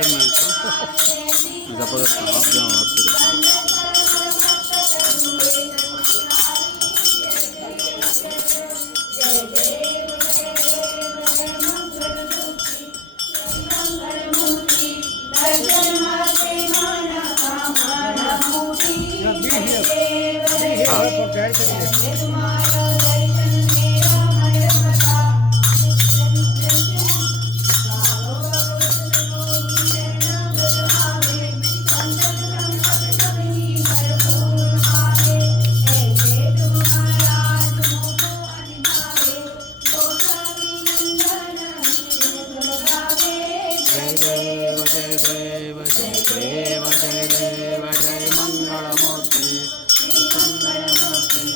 पकडणार तुझा पकडता आप जेव्हा जय देव जय देव जय देव जय देव जय Mangalmurti प्रसन्नमूर्ती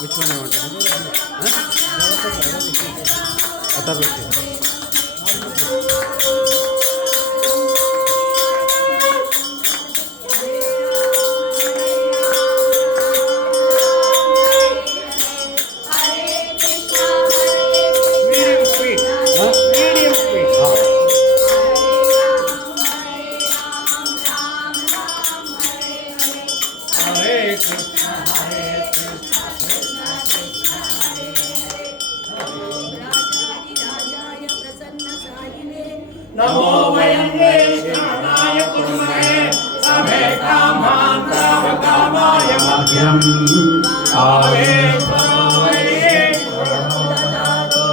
Which one I want to have? Atharva. Medium sweet. Medium sweet. Hare Krishna, Hare Krishna, Krishna Krishna, Hare Hare. Namo vayam Vaishnavaya kurmahe sabhe kamam sahakamaya madhyam aveshvaro vaishvaro dadado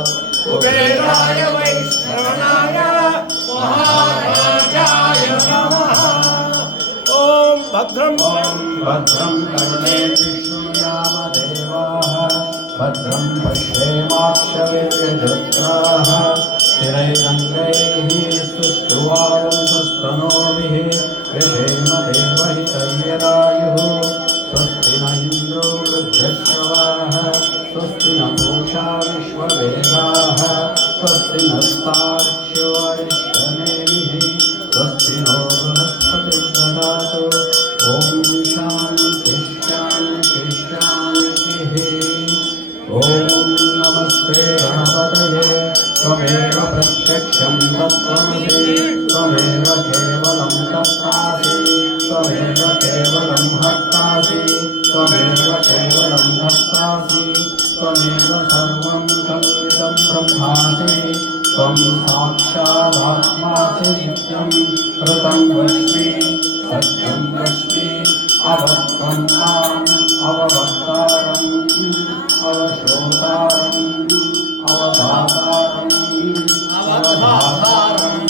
kuberaya vaishnavanaya maharajaya namaha. Om Bhadram कर्णे विष्णुयाम देवाः भद्रं पश्येमाक्षवीर्यजत्राः स्थिरैरङ्गैः स्तुष्ट्वांसस्तनूभिः विषेम देवहितयदायुः स्वस्ति न इन्द्रो वृद्धश्रवाः स्वस्ति न पूषा विश्ववेदाः स्वस्ति नस्तार्क्ष्यो अरिष्टनेमिः स्वस्ति नो बृहस्पतिर्ददातु ॐ शान्तिः शान्तिः शान्तिः ॐ नमस्ते गणपतये त्वमेव प्रत्यक्षं तत्त्वमसि त्वमेव केवलं कर्तासि त्वमेव केवलं हर्तासि त्वमेव केवलं धर्तासि त्वमेव सर्वं कल्पितं ब्रह्मासि त्वं साक्षादात्मासि नित्यं कृतं वच्मि सत्यं वच्मि अवक्तं माम् अववक्तारम् अवश्रोतारम् अवधातारम् अवधातारम्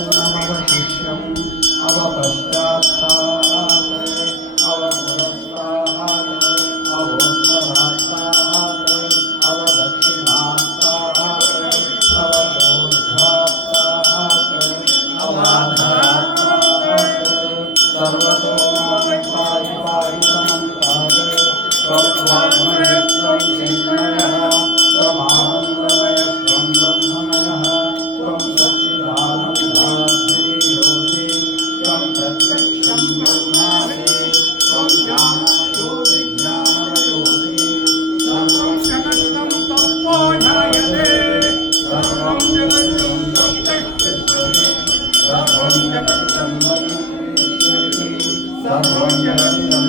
अवाचूनमवशिष्यम् अवपश्चात्तात् अवपुरस्तात् अवोत्तरात्तात् अवदक्षिणात्तात् अवचोर्ध्वात्तात् अवाधरात्तात् सर्वतो पाहि पाहि समन्तात् त्वं वाङ्मयस्त्वं चिन्मयः त्वमानन्दमयस्त्वं ब्रह्ममयः त्वं सच्चिदानन्दाद्वितीयोऽसि त्वं प्रत्यक्षं ब्रह्मासि त्वं ज्ञानमयो विज्ञानमयोऽसि सर्वं जगत्तं तत्त्वो ध्यायते सर्वं जगत्तं तत्तिष्ठति सर्वं जगत्तं वैश्यति सर्वं जगत्तं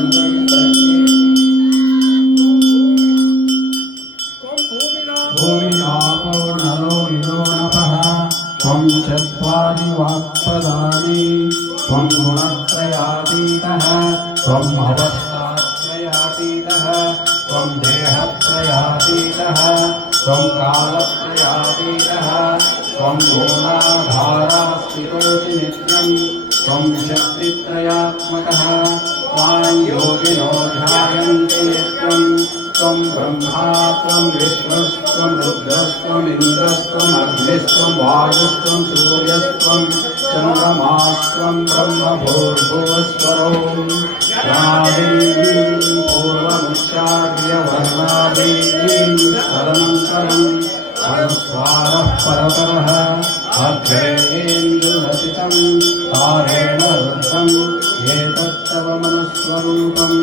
भूमिनापो नरो निरो नभः त्वं चत्वारि वाक्पदानि त्वं गुणत्रयातीतः त्वम् अवस्थात्रयातीतः त्वं देहत्रयातीतः त्वं कालत्रयातीतः त्वं गुणाधारास्थितोऽसि नित्यं त्वं शक्तित्रयात्मकः त्वां योगिनो ध्यायन्ति नित्यं त्वं ब्रह्मा त्वं विष्णुस्त्वं रुद्रस्त्वमिन्द्रस्त्वम् अग्निस्त्वं वायुस्त्वं सूर्यस्त्वं चन्द्रमास्त्वं ब्रह्मभूर्भुवस्वरो नादीं पूर्वमुच्चार्य वर्णादीं तदनन्तरम् अनुस्वारः परतरः अग्रेन्द्ररचितं तारेण रुद्धम् एतत्तव मनस्वरूपं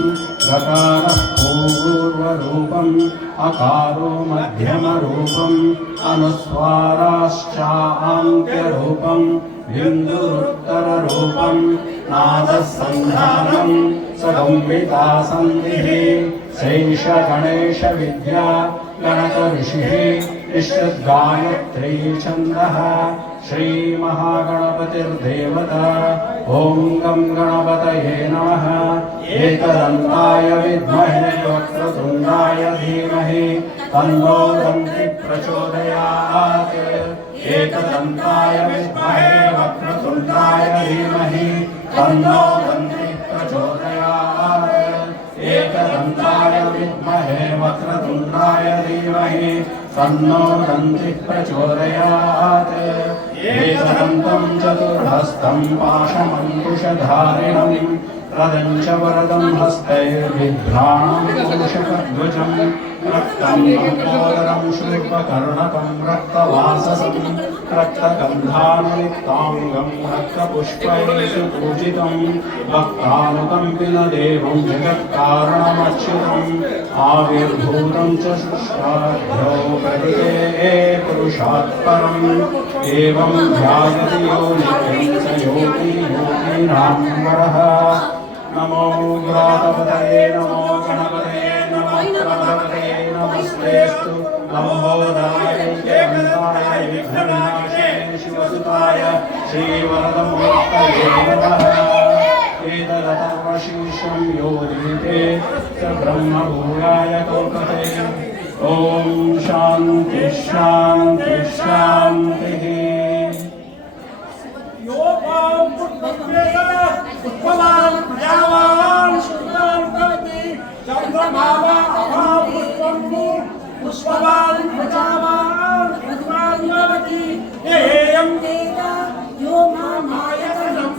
गकारः पूर्वरूपम् अकारो मध्यमरूपम् अनुस्वाराश्चान्त्यरूपम् बिन्दुरुत्तररूपम् नादः सन्धानं सगम्बिता सन्धिः शैषगणेशविद्या गणकऋषिः ऋष्यगायत्री छन्दः श्रीमहागणपतिर्देवता ॐ गं गणपतये नमः एकदन्ताय विद्महे वक्रतुण्डाय धीमहि तन्नो दन्तिः प्रचोदयात् एकदन्ताय विद्महे वक्रतुण्डाय धीमहि तन्नो दन्तिः प्रचोदयात् एकदन्ताय विद्महे वक्रतुण्डाय धीमहि तन्नो दन्तिः प्रचोदयात् एकदन्तं चतुर्हस्तं पाशमङ्कुशधारिणं प्रदं च वरदं हस्तैर्बिभ्राणं मूषकध्वजं रक्तं लम्बोदरं शूर्पकर्णकं रक्तवाससं रक्तगन्धानुलिप्ताङ्गं रक्तपुष्पैः सुपूजितं भक्तानुकम्पिनदेवं जगत्कारणमच्युतम् आविर्भूतं च शुष्काभ्यो प्रकृते पुरुषात् परम् एवं ध्यायति यो नित्यं स योगी योगीनां वरः नमो व्रातपतये नमो गणपतये नमो गणपतये नमस्तेऽस्तु लम्बोदराय केवलाय विघ्नविनाशाय शिवसुताय श्रीवरदमूर्तये नमः एतदथर्वशीर्षं यो दीपे स ब्रह्मभूयाय कल्पते ॐ शान्तिः शान्तिः शान्तिः योगां पुष्पवान् प्रजावान् शुद्धान् भवति चन्द्रमावा पुष्पं पुष्पवान् प्रजावान् भवति एयं वेद यो मामायतनं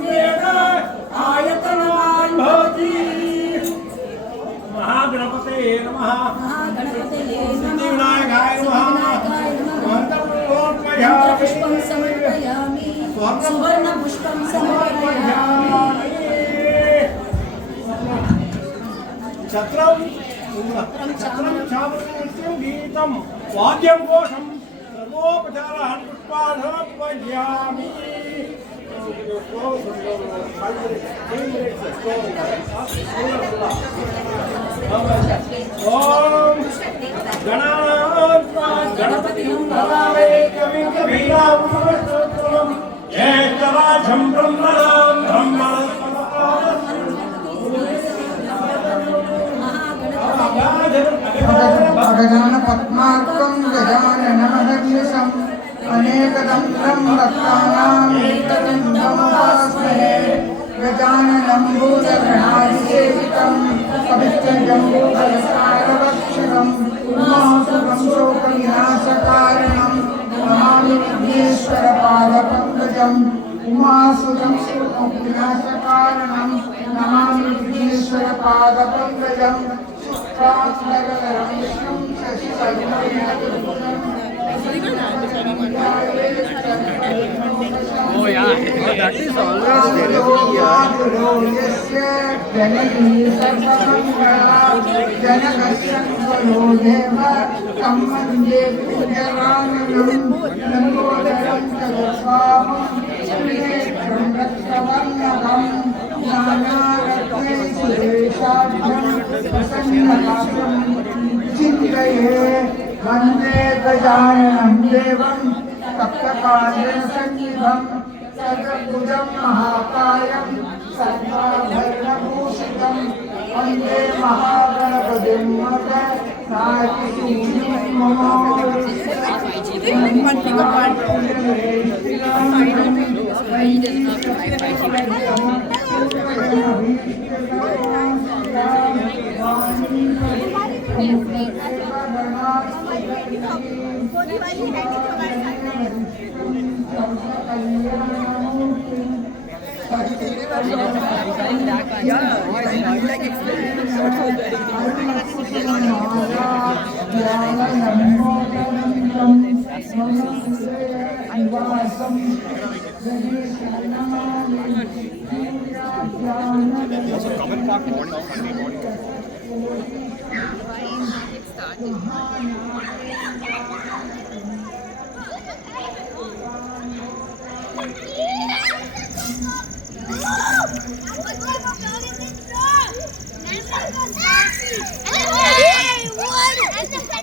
सुवर्ण पुष्पं समर्पयामि छत्रं चामरं गीतं वाद्यं घोषं सर्वोपचारान् पुष्पान् समर्पयामि ओम गणपतिं भवामहे कविं कवीनामुपस्तोत्रम् ज्येष्ठराजं ब्रह्मणां गजानन पद्मार्कं गजाननमहर्निशम् अनेकदन्तं भक्तानां एकदन्तमुपास्महे गजाननं भूतगणाधिसेवितं पवित्रजम्बूफलसारभक्षकम् उमासुतं शोकविनाशकारणं नमामि विघ्नेश्वरपादपङ्कजम् उमासुतं शोकविनाशकारणं नमामि विघ्नेश्वरपादपङ्कजम् शुक्लाम्बरधरं विष्णुं शशिवर्णं Oh yeah, that is always there चिन्तये वन्दे गजाननं देवं सप्तकालेन सन्निधं सर्वभुजं महाकायं सर्वाभरणभूषितं वन्दे महागणपतिं Hey, what?